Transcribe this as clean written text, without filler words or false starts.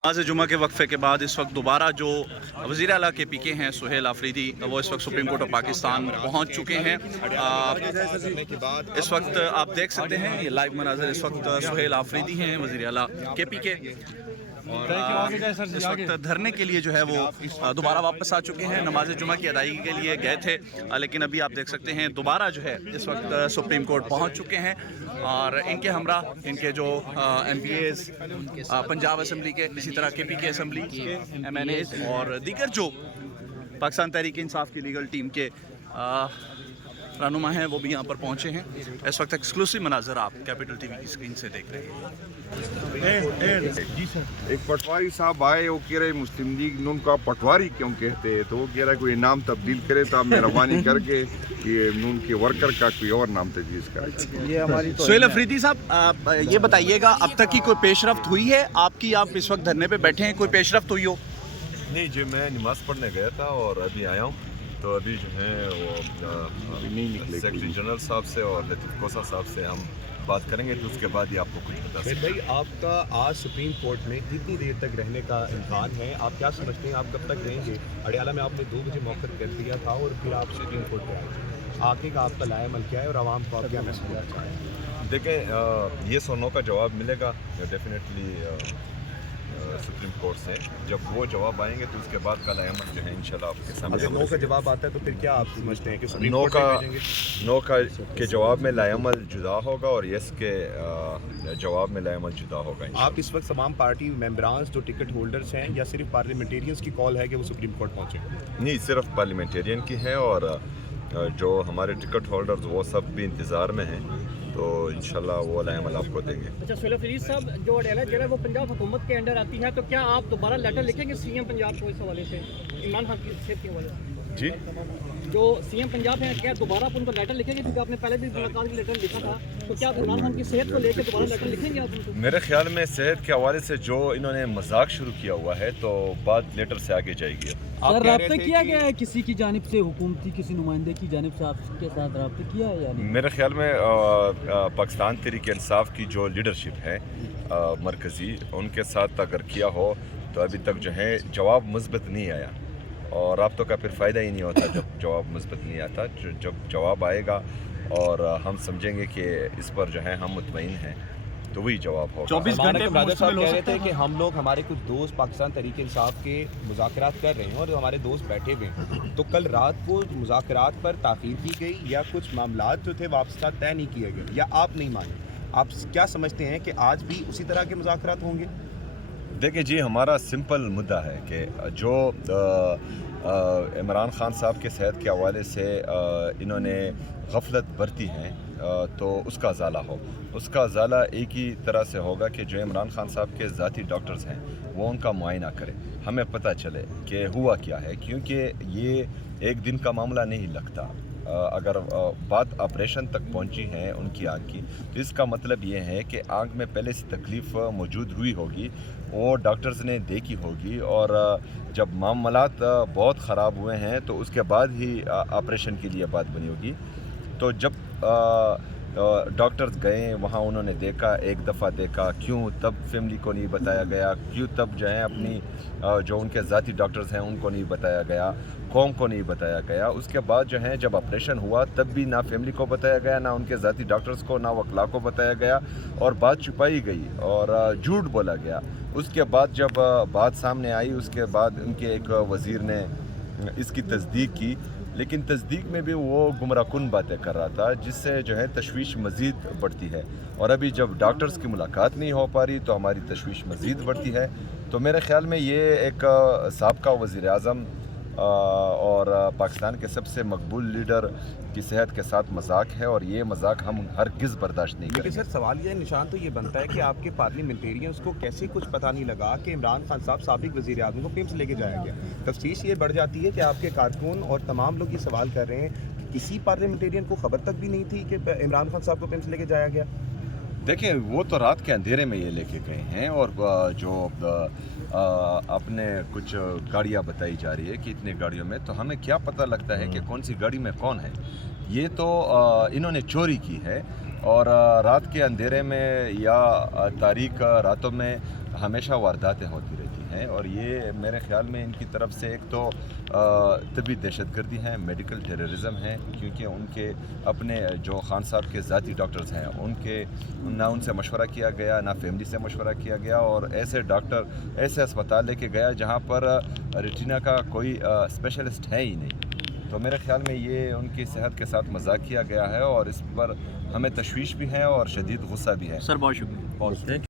नमाज जुमा के वक्फे के बाद इस वक्त दोबारा जो वज़ीर आला के पीके हैं सुहेल आफरीदी, वो इस वक्त सुप्रीम कोर्ट ऑफ पाकिस्तान पहुंच चुके हैं। इस वक्त आप देख सकते हैं ये लाइव मनाज़र, इस वक्त सुहेल आफरीदी हैं वज़ीर आला के पीके, और इस वक्त धरने के लिए जो है वो दोबारा वापस आ चुके हैं। नमाज जुमा की अदायगी के लिए गए थे, लेकिन अभी आप देख सकते हैं दोबारा जो है इस वक्त सुप्रीम कोर्ट पहुंच चुके हैं। और इनके हमरा इनके जो MPAs पंजाब असम्बली के, इसी तरह KPK असम्बली MNAs और दीगर जो पाकिस्तान तहरीक इंसाफ की लीगल टीम के रहनुमा हैं, वो भी यहाँ पर पहुँचे हैं। इस वक्त एक्सक्लूसिव मनाजर आप कैपिटल TV की स्क्रीन से देख रहे हैं। जी सर, एक पटवारी साहब आए, वो कह रहे मुस्लिम लीग उनका पटवारी क्यों कहते हैं, तो वो कह रहा है कोई नाम तब्दील करे तो आप मेहरबानी करके ये नून के वर्कर का कोई और नाम तजवीज़ करें। ये हमारी सुहेल अफरीदी साहब, ये बताइएगा अब तक की कोई पेशरफ्त हुई है आपकी? आप इस वक्त धरने पे बैठे हैं, कोई पेशरफ्त हुई हो? नहीं जी, मैं नमाज़ पढ़ने गया था और अभी आया हूँ, तो अभी जो है वो सेक्रेटरी जनरल साहब से और लतीफ़ कोसा साहब से हम बात करेंगे, तो उसके बाद ही आपको कुछ बता सकते हैं। भाई, आपका आज सुप्रीम कोर्ट में कितनी देर तक रहने का इम्कान है? आप क्या समझते हैं, आप कब तक रहेंगे? अडियाला में आपने 2 बजे मौक़िफ़ कर दिया था और फिर आप सुप्रीम कोर्ट पे आए, आके का आपका लाएमल क्या है और आवाम को आप क्या मैसेज देना चाहते हैं? देखें, ये नो का जवाब मिलेगा डेफिनेटली सुप्रीम कोर्ट से। जब वो जवाब आएंगे तो उसके बाद का लाएमल जो है इंशाल्लाह आपके सामने। अगर नो का जवाब आता है तो फिर क्या आप समझते हैं कि सुप्रीम नो कोर्ट का में भेजेंगे? नो का के जवाब में लाएमल जुदा होगा और यस के जवाब में लाएमल जुदा होगा। आप इस वक्त तमाम पार्टी मेंबरान जो टिकट होल्डर्स हैं या सिर्फ पार्लियामेंटेरियंस की कॉल है कि वो सुप्रीम कोर्ट पहुँचे? नहीं, सिर्फ पार्लियामेंटेरियन की है और जो हमारे टिकट होल्डर्स वो सब भी इंतज़ार में हैं, तो इंशाल्लाह वो लाएमल आपको देंगे। अच्छा, सुहेल अफरीदी साहब, जो अडियाला जेल है वो पंजाब हुकूमत के अंडर आती है, तो क्या आप दोबारा लेटर लिखेंगे CM पंजाब को इस हवाले से, इमरान खान की सेहत के हवाले से? जी, जो CM पंजाब है, क्या दोबारा आप उनको लेटर लिखेंगे? क्योंकि आपने पहले भी मुलाकात के लेटर लिखा था, तो क्या इमरान खान की सेहत को लेकर दोबारा लेटर लिखेंगे आप उनको? मेरे ख्याल में सेहत के हवाले से जो इन्होंने मजाक शुरू किया हुआ है, तो बात लेटर से आगे जाएगी। सर, रब्ता किया गया है किसी की जानिब से, हुकूमती किसी नुमाइंदे की जानिब से आपके साथ रब्ता किया है या नहीं? मेरे ख्याल में पाकिस्तान तहरीक इंसाफ की जो लीडरशिप है मरकज़ी, उनके साथ अगर किया हो तो अभी तक जो है जवाब मुस्बत नहीं आया, और रब्तों का फिर फ़ायदा ही नहीं होता जब जवाब मुस्बत नहीं आता। जब जवाब आएगा और हम समझेंगे कि इस पर जो है हम मुतमईन हैं, तो वही जवाब होगा। 24 घंटे कह रहे थे कि हम लोग, हमारे कुछ दोस्त पाकिस्तान तहरीक इंसाफ के मुज़ाकरात कर रहे हैं और हमारे दोस्त बैठे हुए हैं, तो कल रात को मुज़ाकरात पर ताख़ीर की गई या कुछ मामलात जो थे वापस तय नहीं किए गए या आप नहीं माने? आप क्या समझते हैं कि आज भी उसी तरह के मुज़ाकरात होंगे? देखिए जी, हमारा सिंपल मुद्दा है कि जो इमरान खान साहब के सेहत के हवाले से इन्होंने गफलत बरती है, तो उसका अजाला हो। उसका अजाला एक ही तरह से होगा कि जो इमरान खान साहब के ज़ाती डॉक्टर्स हैं वो उनका मुआयना करें, हमें पता चले कि हुआ क्या है, क्योंकि ये एक दिन का मामला नहीं लगता। अगर बात ऑपरेशन तक पहुंची है उनकी आँख की, तो इसका मतलब ये है कि आँख में पहले से तकलीफ़ मौजूद हुई होगी, वो डॉक्टर्स ने देखी होगी, और जब मामलात बहुत ख़राब हुए हैं तो उसके बाद ही ऑपरेशन के लिए बात बनी होगी। तो जब डॉक्टर्स गए वहाँ, उन्होंने देखा, एक दफ़ा देखा, क्यों तब फैमिली को नहीं बताया गया, क्यों तब जो है अपनी जो उनके ज़ाती डॉक्टर्स हैं उनको नहीं बताया गया, कौम को नहीं बताया गया। उसके बाद जो है जब ऑपरेशन हुआ तब भी ना फैमिली को बताया गया, ना उनके ज़ाती डॉक्टर्स को, ना वकला को बताया गया, और बात छुपाई गई और झूठ बोला गया। उसके बाद जब बात सामने आई, उसके बाद उनके एक वज़ीर ने इसकी तस्दीक की, लेकिन तस्दीक में भी वो गुमराहकुन बातें कर रहा था, जिससे जो है तशवीश मज़ीद बढ़ती है। और अभी जब डॉक्टर्स की मुलाकात नहीं हो पा रही तो हमारी तशवीश मज़ीद बढ़ती है। तो मेरे ख़्याल में ये एक साबका वज़ीर आज़म और पाकिस्तान के सबसे मकबूल लीडर की सेहत के साथ मजाक है, और ये मजाक हम हरगिज़ बर्दाश्त नहीं करेंगे। लेकिन सर, सवाल ये निशान तो ये बनता है कि आपके पार्लियामेंटेरियंस को कैसे कुछ पता नहीं लगा कि इमरान खान साहब साबिक वज़ीर आज़म को पिम्स लेके जाया गया? तफ्तीश ये बढ़ जाती है कि आपके कारकुन और तमाम लोग ये सवाल कर रहे हैं कि किसी पार्लियामेंटेरियन को खबर तक भी नहीं थी कि इमरान खान साहब को पिम्स लेके जाया गया। देखिए, वो तो रात के अंधेरे में ये लेके गए हैं, और जो अपने कुछ गाड़ियाँ बताई जा रही है कि इतनी गाड़ियों में, तो हमें क्या पता लगता है कि कौन सी गाड़ी में कौन है। ये तो इन्होंने चोरी की है, और रात के अंधेरे में या तारीक रातों में ہمیشہ وارداتیں ہوتی رہتی ہیں، اور یہ میرے خیال میں ان کی طرف سے ایک تو طبی دہشت گردی ہے، میڈیکل ٹیررزم ہے، کیونکہ ان کے اپنے جو خان صاحب کے ذاتی ڈاکٹرز ہیں نہ ان سے مشورہ کیا گیا، نہ فیملی سے مشورہ کیا گیا، اور ایسے ڈاکٹر ایسے اسپتال لے کے گیا جہاں پر ریٹینا کا کوئی اسپیشلسٹ ہے ہی نہیں۔ تو میرے خیال میں یہ ان کی صحت کے ساتھ مذاق کیا گیا ہے، اور اس پر ہمیں تشویش بھی ہے اور شدید غصہ بھی ہے۔ سر بہت شکریہ.